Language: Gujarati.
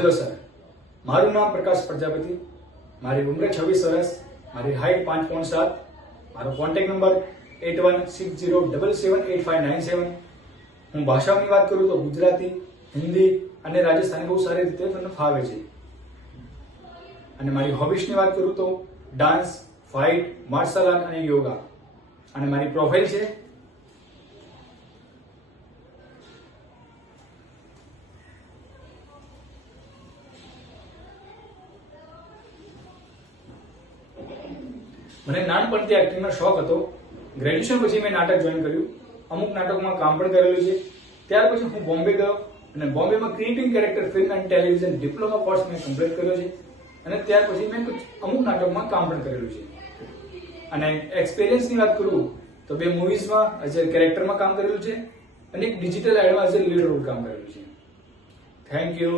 હેલો સર, મારું નામ પ્રકાશ પ્રજાપતિ, મારી ઉંમર 26 વર્ષ, મારી હાઈટ 5.7, મારો કોન્ટેક્ટ નંબર 8160778597। હું ભાષાઓની વાત કરું તો ગુજરાતી, હિન્દી અને રાજસ્થાની બહુ સારી રીતે મને ફાવે છે। અને મારી હોબીસની વાત કરું તો ડાન્સ, ફાઇટ, માર્શલ આર્ટ અને યોગા। અને મારી પ્રોફાઇલ છે મને નાનપણથી એક્ટિંગનો શોખ હતો। ગ્રેજ્યુએશન પછી મેં નાટક જોઈન કર્યું, અમુક નાટકોમાં કામ પણ કરેલું છે। ત્યાર પછી હું બોમ્બે ગયો અને બોમ્બેમાં creating character film and television diploma course મેં કમ્પ્લીટ કર્યો છે અને ત્યાર પછી મેં અમુક નાટકમાં કામ પણ કરેલું છે। અને એક્સપિરિયન્સની વાત કરું તો 2 મૂવીઝમાં એઝ અ કેરેક્ટરમાં કામ કરેલું છે અને એક ડિજિટલ એડમાં એઝ અ લીડ રોલ કામ કરેલું છે। Thank you.